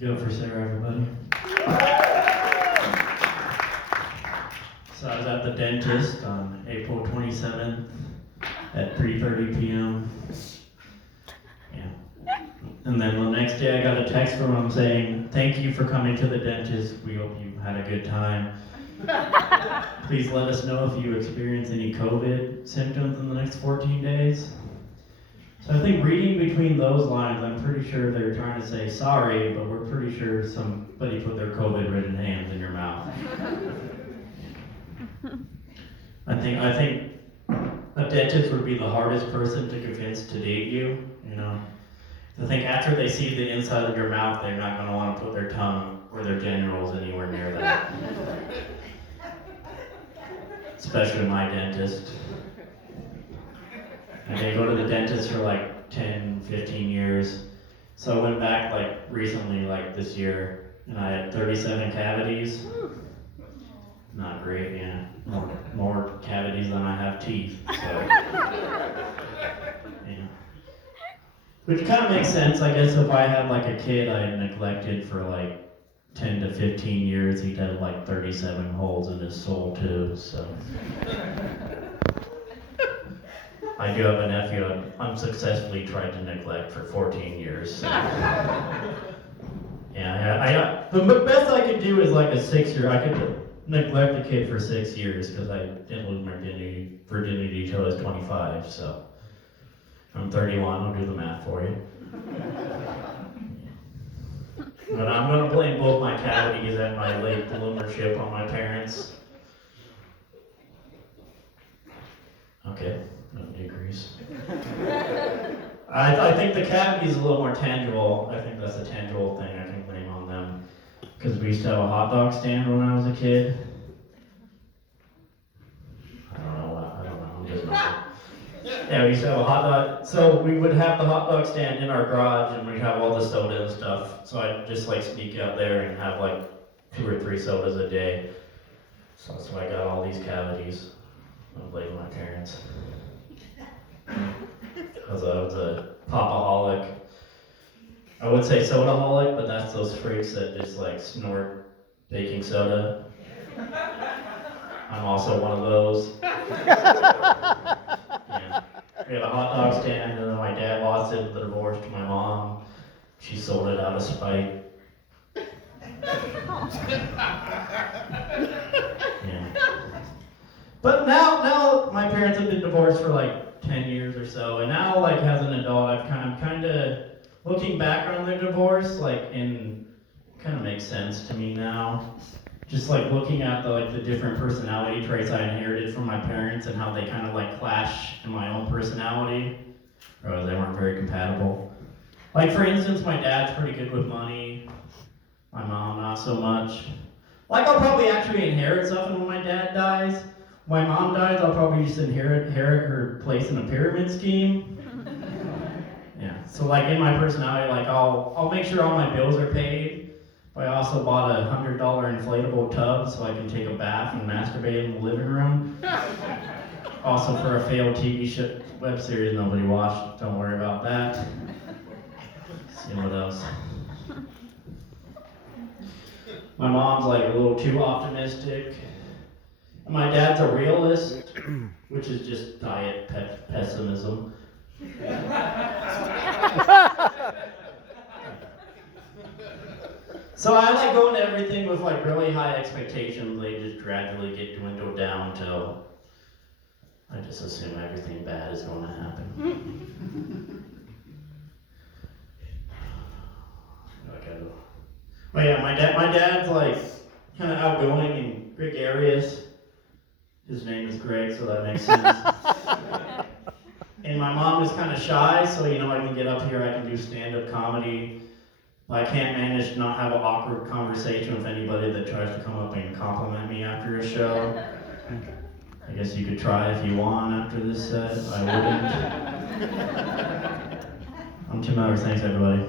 Go for Sarah, everybody. So I was at the dentist on April 27th at 3:30 p.m. Yeah. And then the next day I got a text from him saying, "Thank you for coming to the dentist. We hope you had a good time. Please let us know if you experience any COVID symptoms in the next 14 days." So I think reading between those lines, I'm pretty sure they're trying to say sorry, but we're pretty sure somebody put their COVID-ridden hands in your mouth. I think a dentist would be the hardest person to convince to date you, you know. I think after they see the inside of your mouth, they're not going to want to put their tongue or their genitals anywhere near that. Especially my dentist. I didn't go to the dentist for like 10, 15 years. So I went back like recently, like this year, and I had 37 cavities. Not great, yeah. More cavities than I have teeth. So, yeah. Which kind of makes sense, I guess. If I had like a kid I had neglected for like 10 to 15 years, he'd have like 37 holes in his soul too. So, I do have a nephew I've unsuccessfully tried to neglect for 14 years. So. Yeah, the best I could do is like a 6-year. I could neglect the kid for 6 years because I didn't lose my virginity until I was 25. So I'm 31. I'll do the math for you. But I'm going to blame both my cavities and my late bloomership on my parents. Okay, no degrees. I think the cavity is a little more tangible. I think that's a tangible thing I can blame on them. Because we used to have a hot dog stand when I was a kid. I don't know, I'm just not. Yeah, we used to have a hot dog. So we would have the hot dog stand in our garage and we'd have all the soda and stuff. So I'd just like sneak out there and have like 2 or 3 sodas a day. So I got all these cavities. I blame my parents. Because I was a popaholic. I would say sodaholic, but that's those freaks that just like snort baking soda. I'm also one of those. Yeah. We had a hot dog stand, and then my dad lost it in the divorce to my mom. She sold it out of spite. Yeah. But now my parents have been divorced for like 10 years or so, and now like as an adult, I'm kind of looking back on their divorce, like in kind of makes sense to me now. Just like looking at the different personality traits I inherited from my parents and how they kind of like clash in my own personality, or they weren't very compatible. Like for instance, my dad's pretty good with money, my mom not so much. Like I'll probably actually inherit something when my dad dies. When my mom dies, I'll probably just inherit her place in a pyramid scheme. Yeah. So like in my personality, like I'll make sure all my bills are paid. But I also bought a $100 inflatable tub so I can take a bath and masturbate in the living room. Also for a failed TV web series nobody watched. Don't worry about that. See what else. My mom's like a little too optimistic. And my dad's a realist, which is just diet pessimism. So I like going to everything with like really high expectations. They just gradually get dwindled down till I just assume everything bad is going to happen. But yeah, my dad's like kind of outgoing and gregarious. His name is Greg, so that makes sense. And my mom is kind of shy, so I can get up here, I can do stand-up comedy. I can't manage to not have an awkward conversation with anybody that tries to come up and compliment me after a show. I guess you could try if you want after this set. I wouldn't. I'm Tim Mowers. Thanks, everybody.